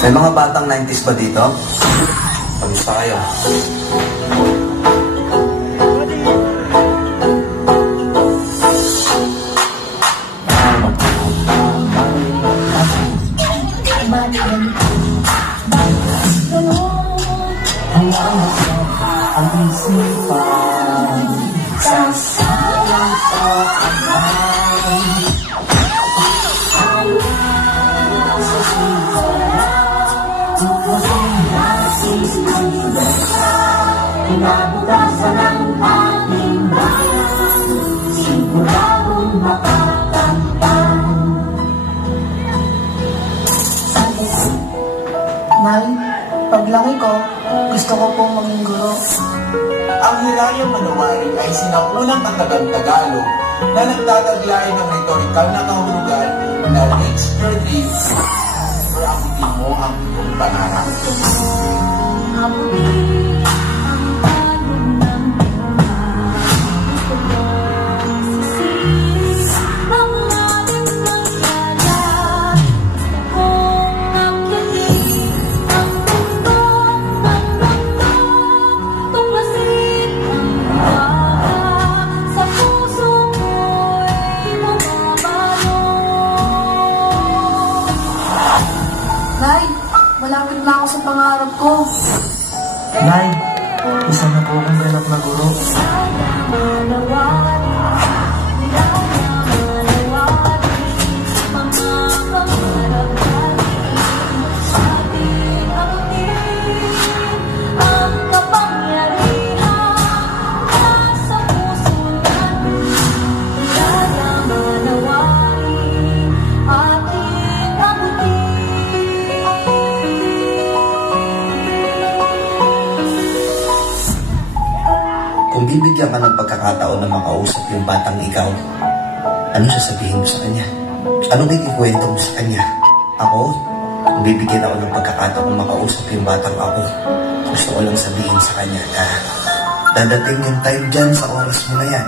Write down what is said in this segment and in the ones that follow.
May mga batang 90s ba dito? Kamusta kayo? Pinabutasan ng ating bayan, siguradong makakamtan. Nay, paglaki ko, gusto ko pong maging guro. Ang Hilaryang Manuwari ay sinaunang katagang-Tagalog na nagtataglay ng rhetorical na kahulugan na makes your dreams or abutin mo ang iyong pangarap. Nay, malapit na ako sa pangarap ko. Nay, isa na po akong ganap na guro. Kung bibigyan ka ng pagkakataon na makausap yung batang ikaw, ano sasabihin mo sa kanya? Ano may ikwento mo sa kanya? Ako, kung bibigyan ako ng pagkakataon na makausap yung batang ako, gusto ko lang sabihin sa kanya na dadating yung time dyan sa oras mo na yan,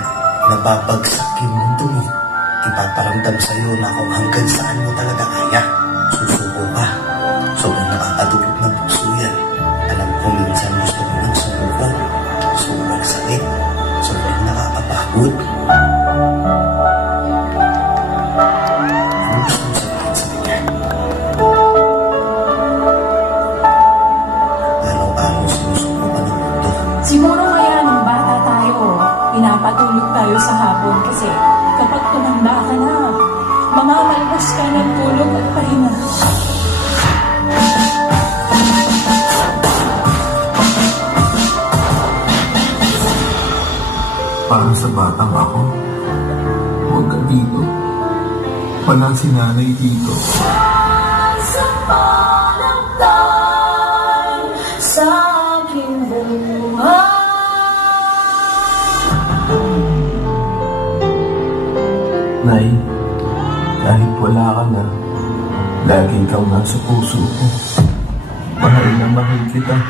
na babagsak yung mundo mo. Ipaparamdam sa'yo na kung hanggang saan mo talaga kaya. Susuko ka. Sobrang nakakatulog ng puso yan. Alam ko minsan gusto mo ng sumuko. Sobrang sakit. Sobrang nakakapagod. Ano gusto mo sabihin sa kanya? Araw-araw sinusuko ka ng mundo. Siguro kaya nung bata tayo, pinapatulog tayo sa hapon kasi kapag tumanda ka na, mamamalpas ka ng tulog at pahinga. Para sa batang ako, huwag ka dito. Walang si nanay dito. Sa palagtan sa aking buhay. Nay, kahit wala ka na, lagi ikaw nasa puso ko. Mahal na mahal kita.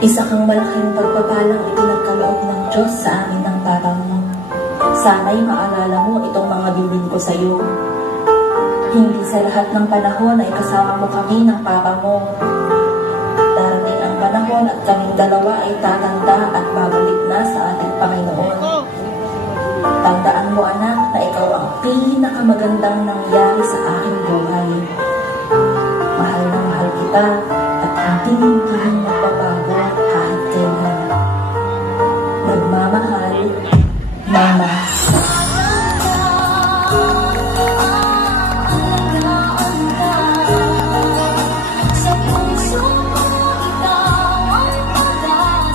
Isa kang malaking pagpapalang ipinagkaloob ng Diyos sa amin ng papa mo. Sana'y maalala mo itong mga bilin ko sa iyo. Hindi sa lahat ng panahon ay kasama mo kami ng papa mo. Darating ang panahon at kaming dalawa ay tatanda at babalik na sa ating Panginoon. Tandaan mo anak na ikaw ang pinakamagandang nangyari sa aking buhay. Mahal na mahal kita at hindi magbabago kahit kailan. Nagmamahal, Mama. Sa puso ko ikaw ang pag-asa.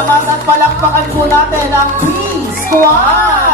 salamat at palakpakan po natin ang P-Squad!